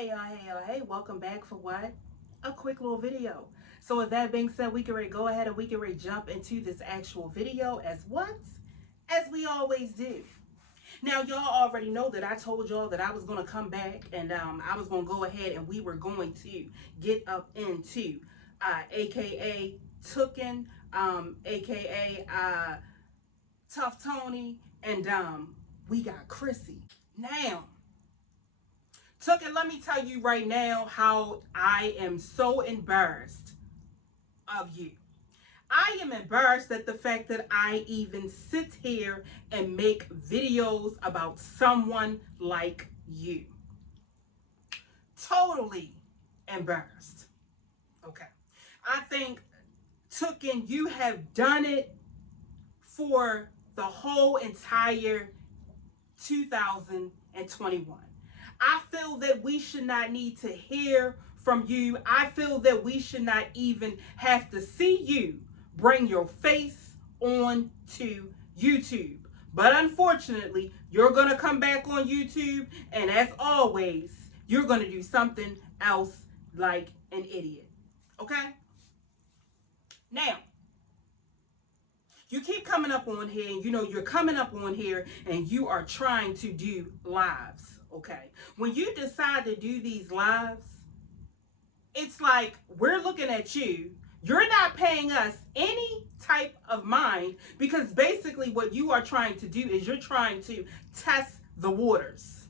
Hey, welcome back for what? A quick little video. So with that being said, we can go ahead and we can jump into this actual video as what? As we always do. Now, y'all already know that I told y'all that I was going to come back and I was going to go ahead and we were going to get up into aka Tooken, aka Tough Tony, and we got Chrissy. Now, Tooken, let me tell you right now how I am so embarrassed of you. I am embarrassed at the fact that I even sit here and make videos about someone like you. Totally embarrassed. Okay. I think, Tooken, you have done it for the whole entire 2021. I feel that we should not need to hear from you. I feel that we should not even have to see you bring your face on to YouTube. But unfortunately, you're going to come back on YouTube, and as always, you're going to do something else like an idiot. Okay? Now, you keep coming up on here, and you're coming up on here and you are trying to do lives. Okay, when you decide to do these lives, it's like we're looking at you. You're not paying us any type of mind, because basically what you are trying to do is you're trying to test the waters.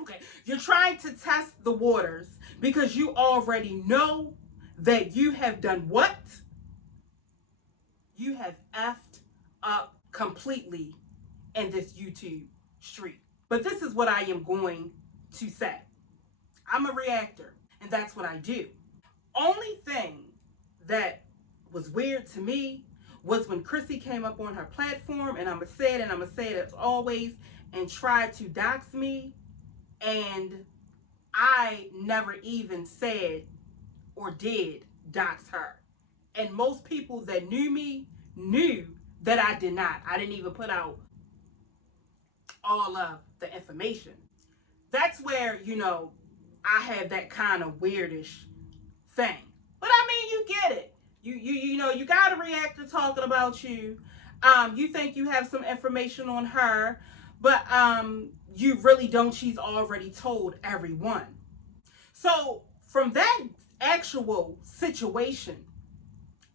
Okay, you're trying to test the waters because you already know that you have done what? You have effed up completely in this YouTube street. But this is what I am going to say. I'm a reactor, and that's what I do. Only thing that was weird to me was when Chrissy came up on her platform, and I'm going to say it as always, and tried to dox me, and I never even said or did dox her. And most people that knew me knew that I did not. I didn't even put out all of the information. That's where, I have that kind of weirdish thing. But I mean, you get it. You got a reactor talking about you. You think you have some information on her, but you really don't. She's already told everyone. So from that actual situation,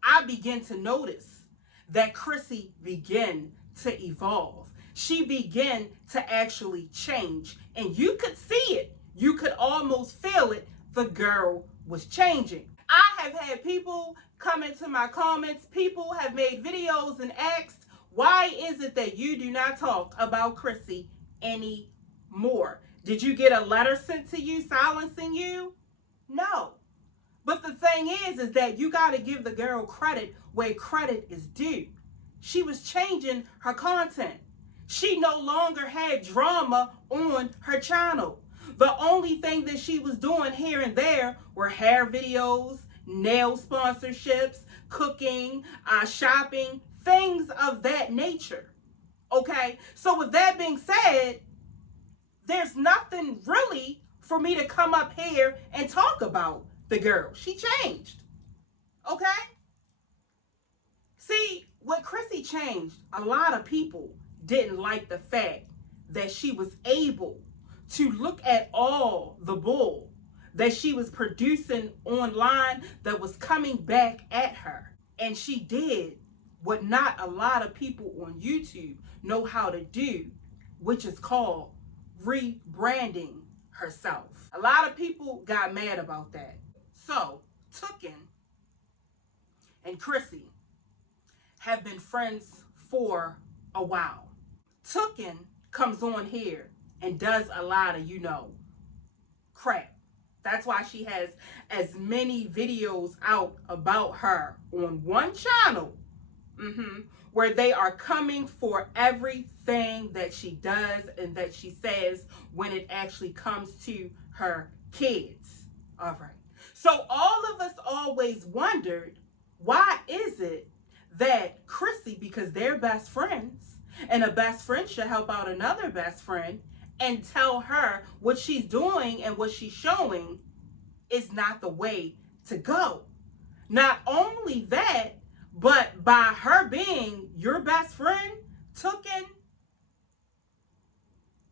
I begin to notice that Chrissy began to evolve. She began to actually change, and you could see it. You could almost feel it. The girl was changing. I have had people come into my comments. People have made videos and asked, why is it that you do not talk about Chrissy anymore? Did you get a letter sent to you silencing you? No. But the thing is that you got to give the girl credit where credit is due. She was changing her content. She no longer had drama on her channel. The only thing that she was doing here and there were hair videos, nail sponsorships, cooking, shopping, things of that nature. Okay? So with that being said, there's nothing really for me to come up here and talk about the girl. She changed. Okay? See, when Chrissy changed, a lot of people didn't like the fact that she was able to look at all the bull that she was producing online that was coming back at her. And she did what not a lot of people on YouTube know how to do, which is called rebranding herself. A lot of people got mad about that. So, Tooken and Chrissy have been friends for a while. Tooken comes on here and does a lot of, crap. That's why she has as many videos out about her on one channel, where they are coming for everything that she does and that she says when it actually comes to her kids. All right. So all of us always wondered, why is it that Chrissy, because they're best friends, and a best friend should help out another best friend, and tell her what she's doing and what she's showing is not the way to go. Not only that, but by her being your best friend, Tooken,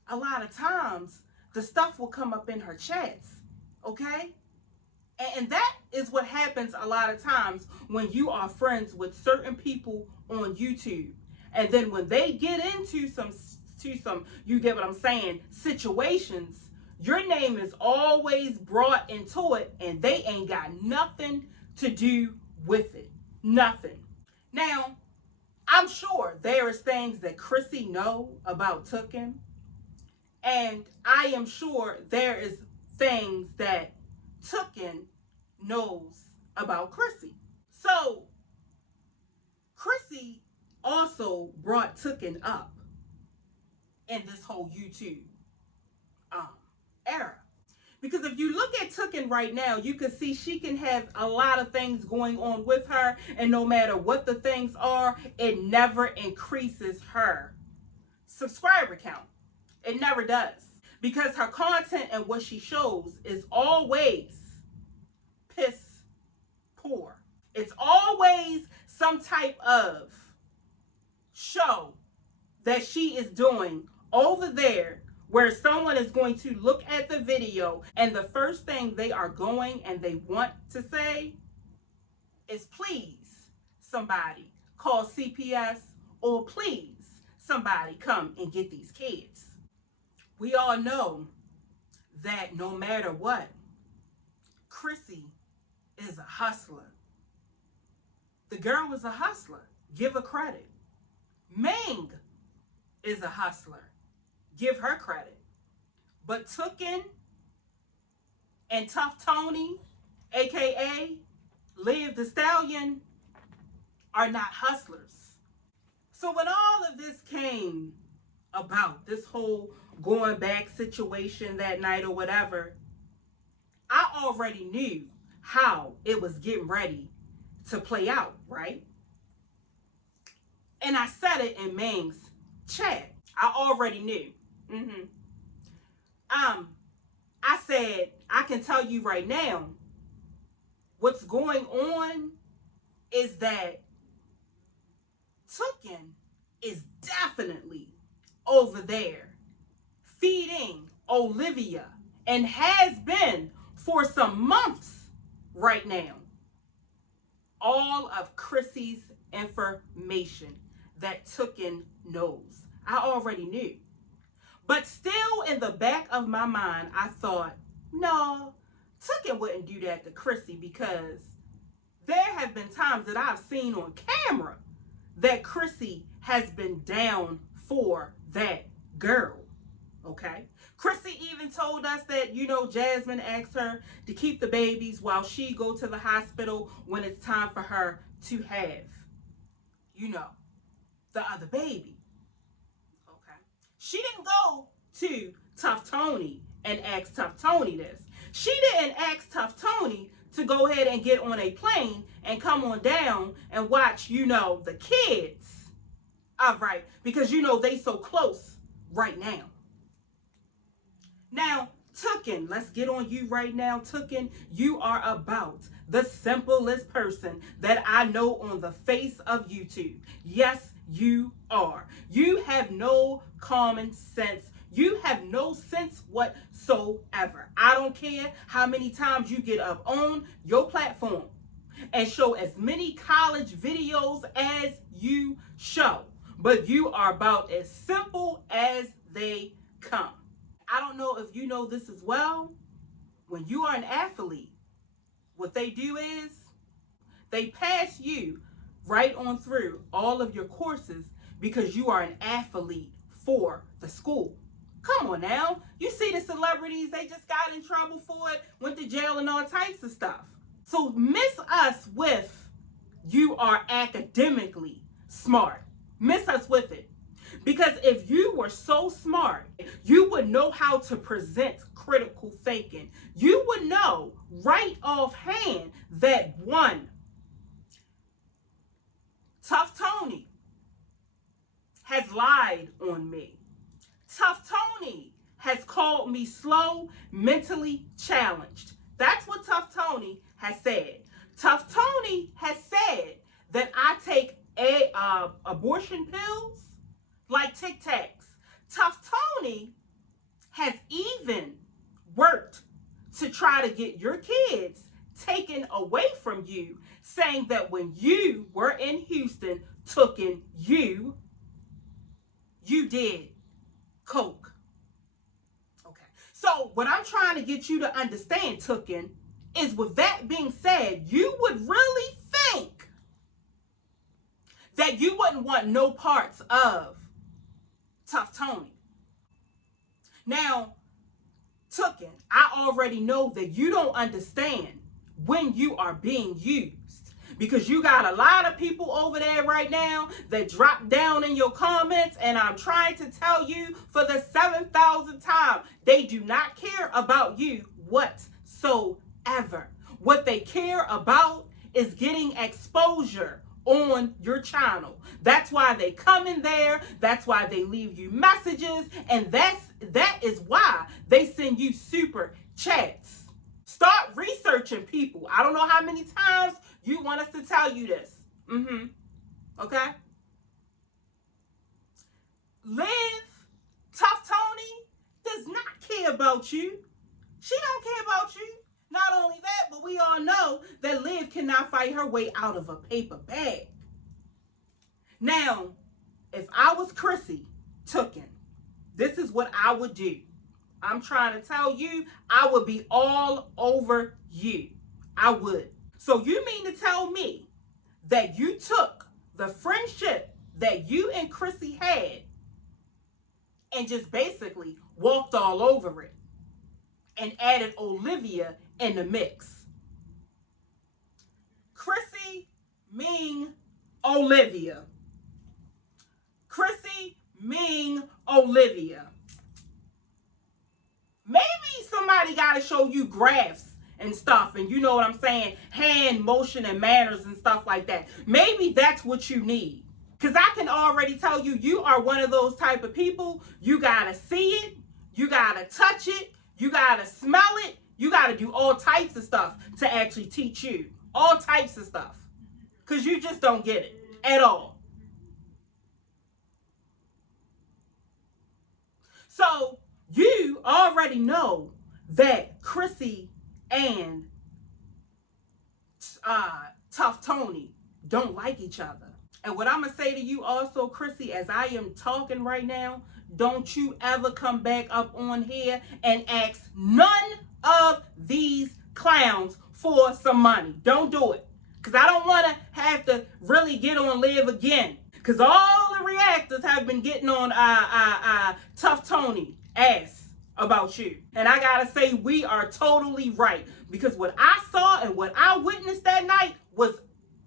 a lot of times the stuff will come up in her chats, okay? And that is what happens a lot of times when you are friends with certain people on YouTube. And then when they get into some, you get what I'm saying, situations, your name is always brought into it and they ain't got nothing to do with it. Nothing. Now, I'm sure there is things that Chrissy know about Tooken. And I am sure there is things that Tooken knows about Chrissy. So Chrissy also brought Tooken up in this whole YouTube era. Because if you look at Tooken right now, you can see she can have a lot of things going on with her, and no matter what the things are, it never increases her subscriber count. It never does. Because her content and what she shows is always piss poor. It's always some type of show that she is doing over there where someone is going to look at the video and the first thing they are going and they want to say is, please, somebody call CPS, or please, somebody come and get these kids. We all know that no matter what, Chrissy is a hustler. The girl is a hustler. Give her credit. Ming is a hustler. Give her credit. But Tooken and Tough Tony, aka Live the Stallion, are not hustlers. So when all of this came about, this whole going back situation that night or whatever, I already knew how it was getting ready to play out, right? And I said it in Ming's chat. I already knew. I said, I can tell you right now, what's going on is that Tooken is definitely over there feeding Olivia, and has been for some months right now, all of Chrissy's information that Tooken knows. I already knew. But still in the back of my mind, I thought, no, Tooken wouldn't do that to Chrissy, because there have been times that I've seen on camera that Chrissy has been down for that girl. Okay? Chrissy even told us that, Jasmine asked her to keep the babies while she go to the hospital when it's time for her to have, the other baby. Okay? She didn't go to Tough Tony and ask Tough Tony this. She didn't ask Tough Tony to go ahead and get on a plane and come on down and watch, the kids. All right, because they so close right now. Now, Tooken, let's get on you right now. Tooken, you are about the simplest person that I know on the face of YouTube. Yes, you are. You have no common sense. You have no sense whatsoever. I don't care how many times you get up on your platform and show as many college videos as you show, but you are about as simple as they come. I don't know if you know this as well. When you are an athlete, what they do is they pass you right on through all of your courses because you are an athlete for the school. Come on now. You see the celebrities, they just got in trouble for it, went to jail and all types of stuff. So miss us with you are academically smart. Miss us with it. Because if you were so smart, you would know how to present critical thinking. You would know right offhand that one, Tough Tony has lied on me. Tough Tony mentally challenged. That's what Tough Tony has said. Tough Tony has said that I take abortion pills like Tic Tacs. Tough Tony has even worked to try to get your kids taken away from you, saying that when you were in Houston, Tooken, you did coke. Okay. So what I'm trying to get you to understand, Tooken, is with that being said, you would really think that you wouldn't want no parts of Tough Tony. Now, Tooken, I already know that you don't understand when you are being used, because you got a lot of people over there right now that drop down in your comments, and I'm trying to tell you for the 7,000th time, they do not care about you whatsoever. What they care about is getting exposure on your channel. That's why they come in there. That's why they leave you messages. And that is why they send you super chats. Start researching people. I don't know how many times you want us to tell you this. Okay? Liv, Tough Tony, does not care about you. She don't care about you. Not only that, but we all know that Liv cannot fight her way out of a paper bag. Now, if I was Chrissy Tooken, this is what I would do. I'm trying to tell you, I would be all over you. I would. So you mean to tell me that you took the friendship that you and Chrissy had and just basically walked all over it and added Olivia in the mix? Chrissy Ming Olivia. Chrissy Ming Olivia. Maybe somebody got to show you graphs and stuff, and you know what I'm saying, hand motion and manners and stuff like that. Maybe that's what you need. Because I can already tell you, you are one of those type of people. You got to see it. You got to touch it. You got to smell it. You got to do all types of stuff to actually teach you. All types of stuff. Because you just don't get it at all. So you already know that Chrissy and Tough Tony don't like each other. And what I'm going to say to you also, Chrissy, as I am talking right now, don't you ever come back up on here and ask none of these clowns for some money. Don't do it. Because I don't want to have to really get on Liv again. Because all the reactors have been getting on Tough Tony ass about you. And I gotta say, we are totally right. Because what I saw and what I witnessed that night was,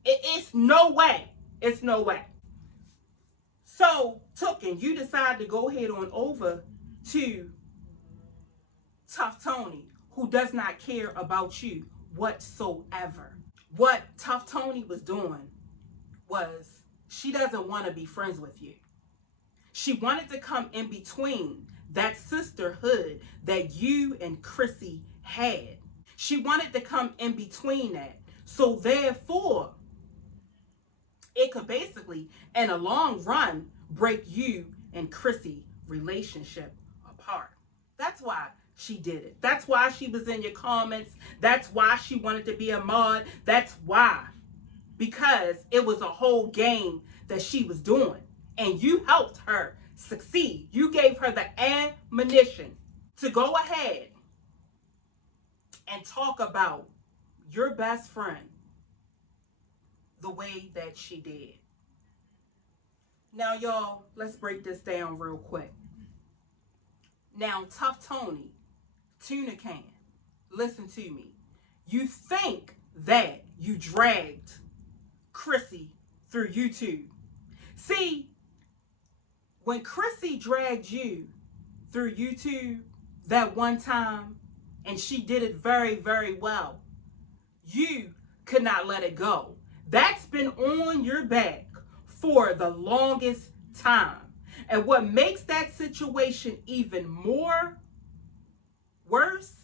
it's no way. It's no way. So, Tooken, you decide to go ahead on over to Tough Tony, who does not care about you whatsoever. What Tough Tony was doing was, she doesn't want to be friends with you. She wanted to come in between that sisterhood that you and Chrissy had. She wanted to come in between that. So therefore, it could basically, in a long run, break you and Chrissy relationship apart. That's why she did it. That's why she was in your comments. That's why she wanted to be a mod. That's why. Because it was a whole game that she was doing. And you helped her succeed. You gave her the ammunition to go ahead and talk about your best friend the way that she did. Now, y'all, let's break this down real quick. Now, Tough Tony, Tooken, listen to me. You think that you dragged Chrissy through YouTube. See, when Chrissy dragged you through YouTube that one time, and she did it very, very well, you could not let it go. That's been on your back for the longest time. And what makes that situation even more worse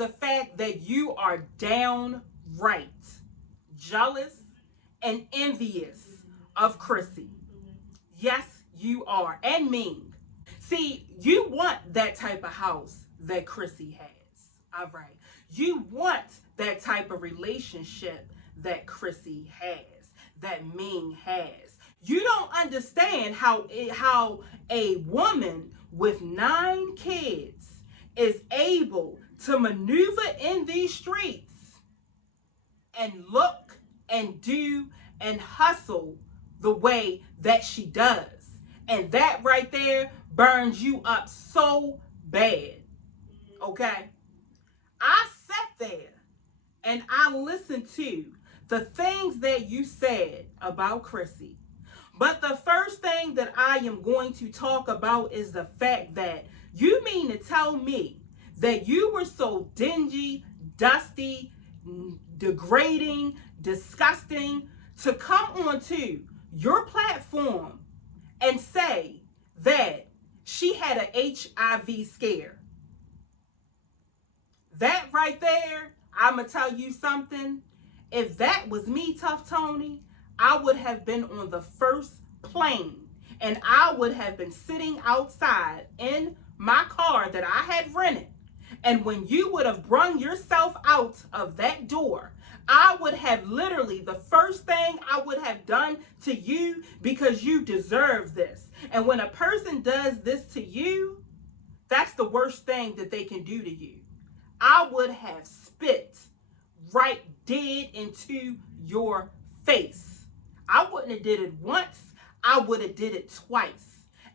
the fact that you are downright jealous and envious of Chrissy. Yes, you are, and mean. See, you want that type of house that Chrissy has. All right. You want that type of relationship that Chrissy has, that Ming has. You don't understand how a woman with 9 kids is able to maneuver in these streets and look and do and hustle the way that she does. And that right there burns you up so bad. Okay? I sat there and I listened to the things that you said about Chrissy. But the first thing that I am going to talk about is the fact that you mean to tell me that you were so dingy, dusty, degrading, disgusting to come onto your platform and say that she had an HIV scare. That right there, I'm going to tell you something. If that was me, Tough Tony, I would have been on the first plane and I would have been sitting outside in my car that I had rented. And when you would have brung yourself out of that door, I would have literally, the first thing I would have done to you, because you deserve this. And when a person does this to you, that's the worst thing that they can do to you. I would have spit right dead into your face. I wouldn't have did it once. I would have did it twice.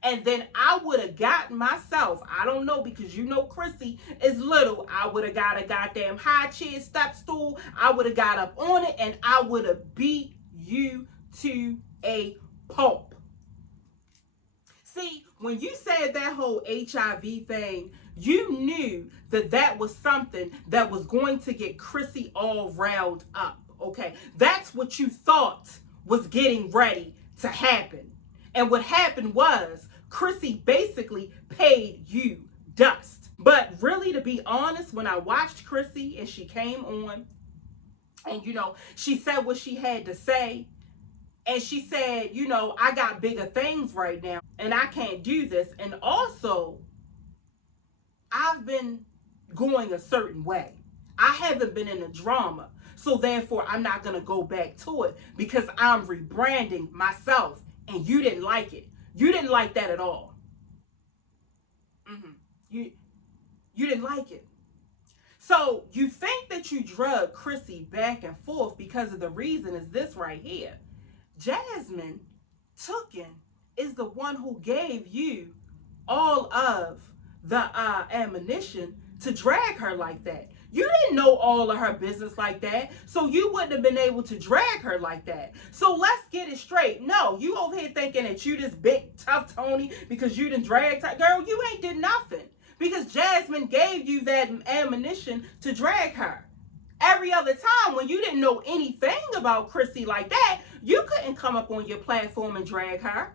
And then I would have gotten myself, I don't know, because you know Chrissy is little, I would have got a goddamn high chair, step stool, I would have got up on it, and I would have beat you to a pulp. See, when you said that whole HIV thing, you knew that that was something that was going to get Chrissy all riled up, okay? That's what you thought was getting ready to happen. And what happened was Chrissy basically paid you dust. But really, to be honest, when I watched Chrissy and she came on and, you know, she said what she had to say, and she said, you know, I got bigger things right now and I can't do this. And also, I've been going a certain way. I haven't been in a drama. So therefore, I'm not going to go back to it because I'm rebranding myself. And you didn't like it. You didn't like that at all. You didn't like it. So you think that you drug Chrissy back and forth because of the reason is this right here. Jasmine Tooken is the one who gave you all of the ammunition to drag her like that. You didn't know all of her business like that, so you wouldn't have been able to drag her like that. So let's get it straight. No, you over here thinking that you this big tough Tony because you done dragged her. Girl, you ain't did nothing because Jasmine gave you that ammunition to drag her. Every other time when you didn't know anything about Chrissy like that, you couldn't come up on your platform and drag her.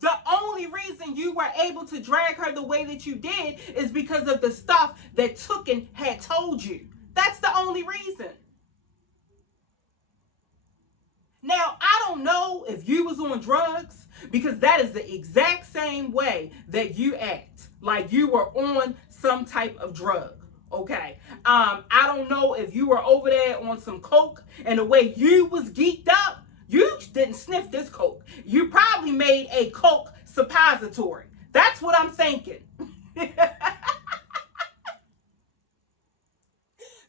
The only reason you were able to drag her the way that you did is because of the stuff that Tooken had told you. That's the only reason. Now, I don't know if you was on drugs because that is the exact same way that you act. Like you were on some type of drug. Okay. I don't know if you were over there on some coke and the way you was geeked up. You didn't sniff this coke. You probably made a coke suppository. That's what I'm thinking. Dead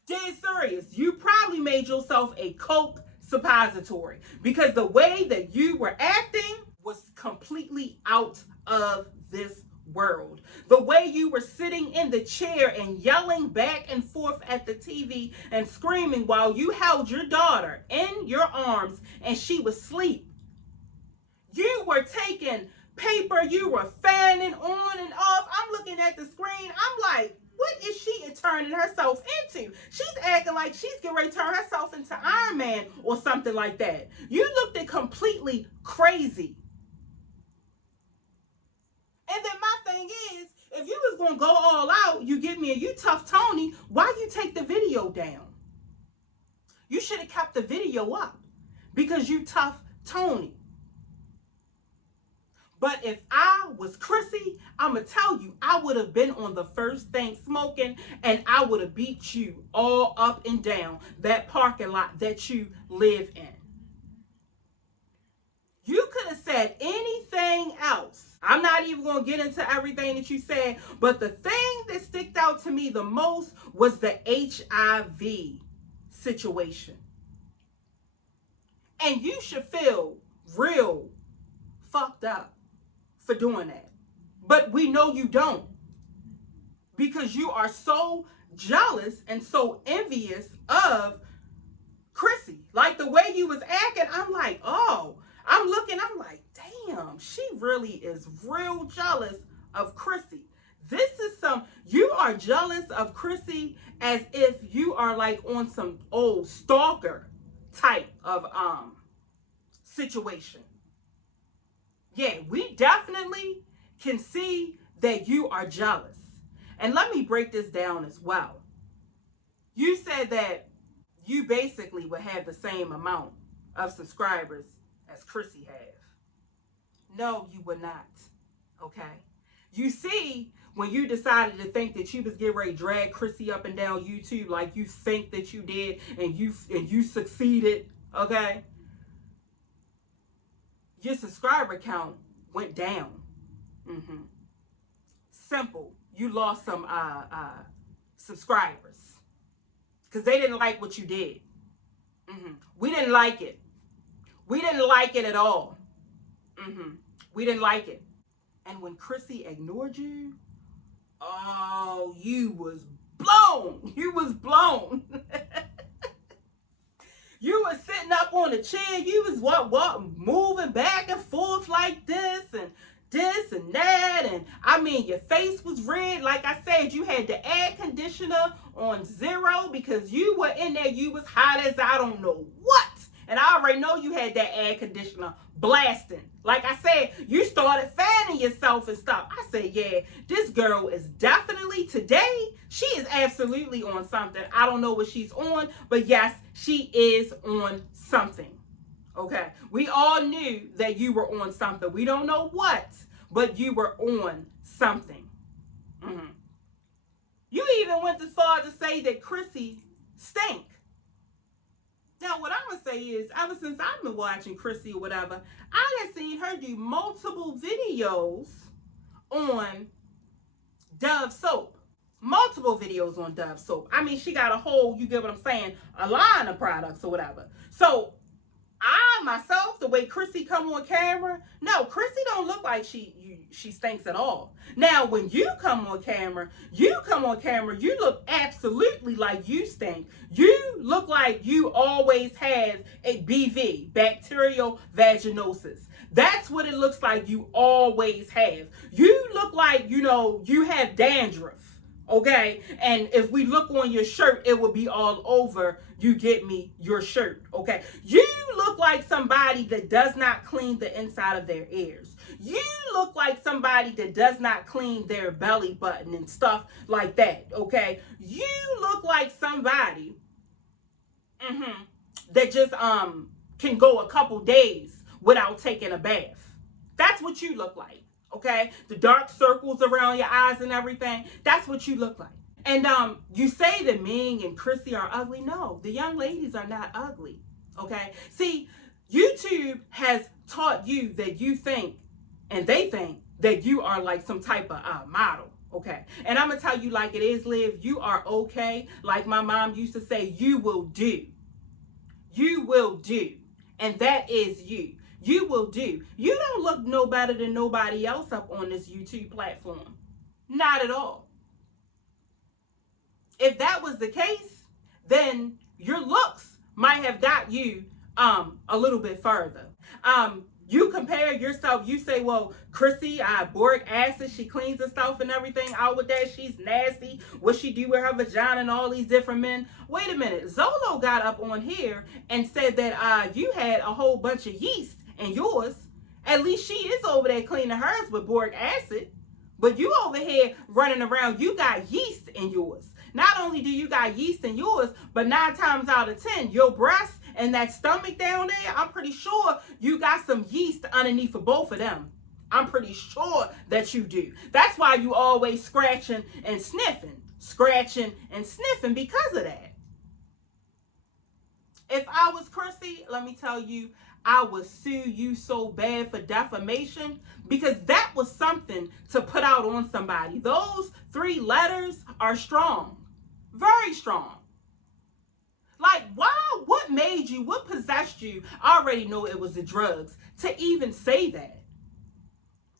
serious. You probably made yourself a coke suppository because the way that you were acting was completely out of this world. The way you were sitting in the chair and yelling back and forth at the TV and screaming while you held your daughter in your arms and she was asleep. You were taking paper, you were fanning on and off. I'm looking at the screen. I'm like, what is she turning herself into? She's acting like she's getting ready to turn herself into Iron Man or something like that. You looked at completely crazy. And then my thing is, If you was going to go all out, you get me, and you tough Tony, why you take the video down? You should have kept the video up because you tough Tony. But if I was Chrissy, I'm going to tell you, I would have been on the first thing smoking, and I would have beat you all up and down that parking lot that you live in. You could have said anything else. I'm not even going to get into everything that you said, but the thing that sticked out to me the most was the HIV situation. And you should feel real fucked up for doing that. But we know you don't, because you are so jealous and so envious of Chrissy. Like the way you was acting, I'm like, oh, I'm like, damn, she really is real jealous of Chrissy. You are jealous of Chrissy as if you are like on some old stalker type of situation. Yeah, we definitely can see that you are jealous. And let me break this down as well. You said that you basically would have the same amount of subscribers as Chrissy have. No, you would not. Okay? You see, when you decided to think that you was getting ready to drag Chrissy up and down YouTube like you think that you did, and you succeeded, okay? Your subscriber count went down. Simple. You lost some subscribers because they didn't like what you did. We didn't like it. We didn't like it at all. We didn't like it. And when Chrissy ignored you, oh, you was blown. You was blown. You was sitting up on a chair. You was what moving back and forth like this and that. And I mean, your face was red. Like I said, you had the air conditioner on 0 because you were in there. You was hot as I don't know what. And I already know you had that air conditioner blasting. Like I said, you started fanning yourself and stuff. I said, yeah, this girl is definitely, today, she is absolutely on something. I don't know what she's on, but yes, she is on something. Okay? We all knew that you were on something. We don't know what, but you were on something. You even went as far to say that Chrissy stank. Now, what I'm going to say is, ever since I've been watching Chrissy or whatever, I have seen her do multiple videos on Dove soap. Multiple videos on Dove soap. I mean, she got a whole, you get what I'm saying, a line of products or whatever. So, I, myself, the way Chrissy come on camera, no, Chrissy don't look like she stinks at all. Now, when you come on camera, you look absolutely like you stink. You look like you always have a BV, bacterial vaginosis. That's what it looks like you always have. You look like, you have dandruff. Okay, and if we look on your shirt, it will be all over, you get me, your shirt, okay? You look like somebody that does not clean the inside of their ears. You look like somebody that does not clean their belly button and stuff like that, okay? You look like somebody that just can go a couple days without taking a bath. That's what you look like. Okay, the dark circles around your eyes and everything, that's what you look like. And you say that Ming and Chrissy are ugly. No, the young ladies are not ugly. Okay, see, YouTube has taught you that you think, and they think that you are like some type of model. Okay, and I'm gonna tell you like it is, Liv, you are okay. Like my mom used to say, you will do. You will do, and that is you. You will do. You don't look no better than nobody else up on this YouTube platform. Not at all. If that was the case, then your looks might have got you a little bit further. You compare yourself, you say, well, Chrissy, boric acid, she cleans herself and everything out with that. She's nasty. What she do with her vagina and all these different men. Wait a minute. Zolo got up on here and said that you had a whole bunch of yeast in yours. At least she is over there cleaning hers with boric acid. But you over here running around, you got yeast in yours. Not only do you got yeast in yours, but 9 times out of 10, your breast and that stomach down there, I'm pretty sure you got some yeast underneath of both of them. I'm pretty sure that you do. That's why you always scratching and sniffing because of that. If I was Chrissy, let me tell you, I would sue you so bad for defamation, because that was something to put out on somebody. Those 3 letters are strong, very strong. Like, why? What made you? What possessed you? I already know it was the drugs to even say that.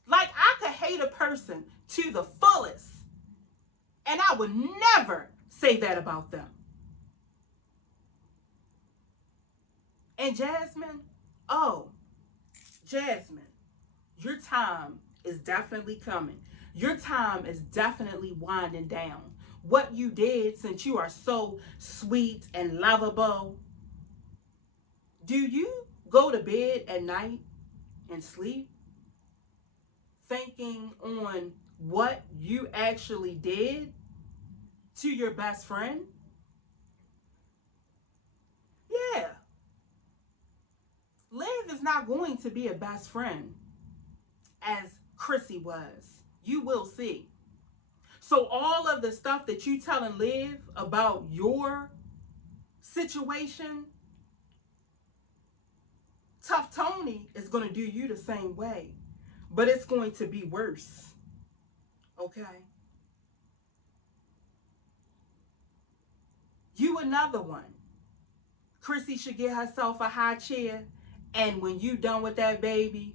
Like, I could hate a person to the fullest, and I would never say that about them. And Jasmine, oh, Jasmine, your time is definitely coming. Your time is definitely winding down. What you did, since you are so sweet and lovable, do you go to bed at night and sleep thinking on what you actually did to your best friend? Yeah. Liv is not going to be a best friend as Chrissy was. You will see. So all of the stuff that you telling Liv about your situation, Tough Tony is going to do you the same way. But it's going to be worse. Okay? You another one. Chrissy should get herself a high chair, and when you done with that baby,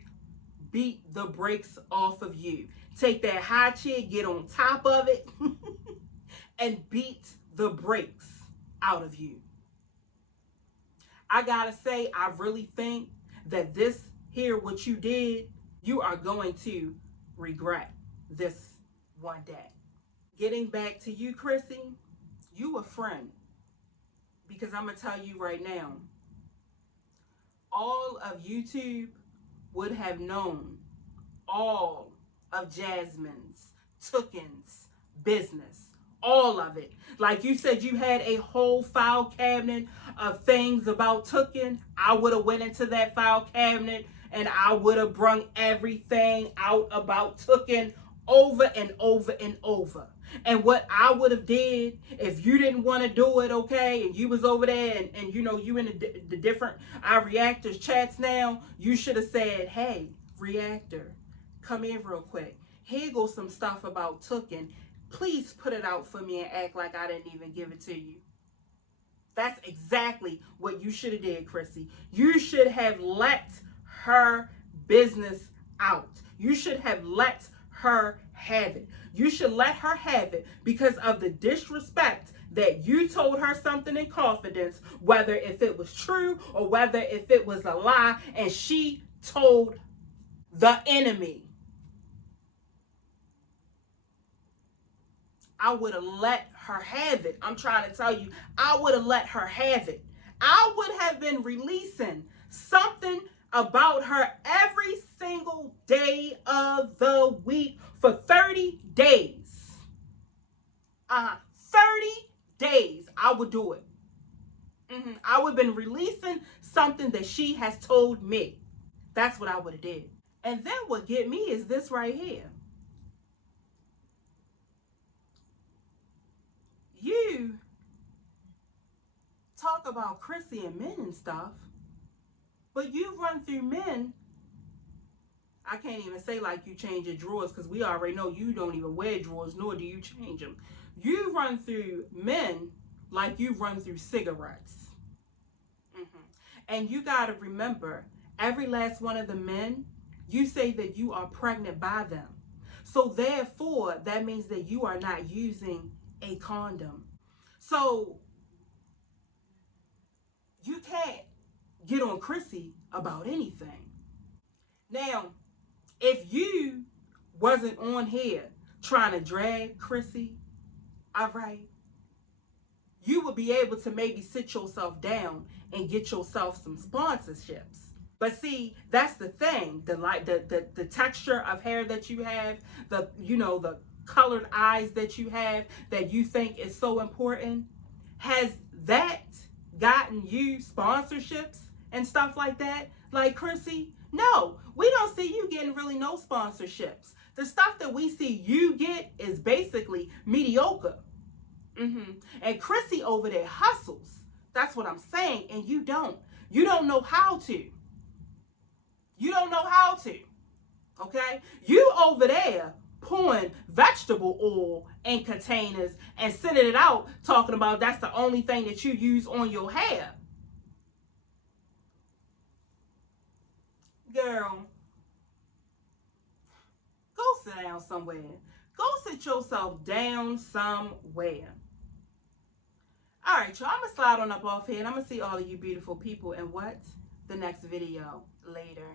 beat the brakes off of you. Take that high chair, get on top of it, and beat the brakes out of you. I gotta say, I really think that this here, what you did, you are going to regret this one day. Getting back to you, Chrissy, you a friend. Because I'm going to tell you right now, all of YouTube would have known all of Jasmine's, Tooken's business. All of it. Like you said, you had a whole file cabinet of things about Tooken. I would have went into that file cabinet and I would have brung everything out about Tooken over and over and over. And what I would have did, if you didn't want to do it, okay, and you was over there and you know, you in the different reactors chats now, you should have said, hey, reactor, come in real quick. Here goes some stuff about Tooken. Please put it out for me and act like I didn't even give it to you. That's exactly what you should have did, Chrissy. You should have let her business out. You should have let her have it. You should let her have it because of the disrespect that you told her something in confidence, whether if it was true or whether if it was a lie, and she told the enemy. I would have let her have it. I'm trying to tell you, I would have let her have it. I would have been releasing something about her every single day of the week for 30 days. 30 days, I would do it. I would have been releasing something that she has told me. That's what I would have did. And then what get me is this right here. You talk about Chrissy and men and stuff, but you run through men. I can't even say like you change your drawers because we already know you don't even wear drawers, nor do you change them. You run through men like you run through cigarettes. And you got to remember, every last one of the men, you say that you are pregnant by them. So therefore, that means that you are not using a condom. So you can't get on Chrissy about anything. Now, if you wasn't on here trying to drag Chrissy, all right, you would be able to maybe sit yourself down and get yourself some sponsorships. But see, that's the thing. The texture of hair that you have, the colored eyes that you have that you think is so important, has that gotten you sponsorships and stuff like that? Like Chrissy? No, we don't see you getting really no sponsorships. The stuff that we see you get is basically mediocre. And Chrissy over there hustles. That's what I'm saying. And you don't. You don't know how to. You don't know how to. Okay? You over there pouring vegetable oil in containers and sending it out talking about that's the only thing that you use on your hair. Girl, go sit down somewhere. Go sit yourself down somewhere. All right, y'all. I'm going to slide on up off here and I'm going to see all of you beautiful people in what? The next video. Later.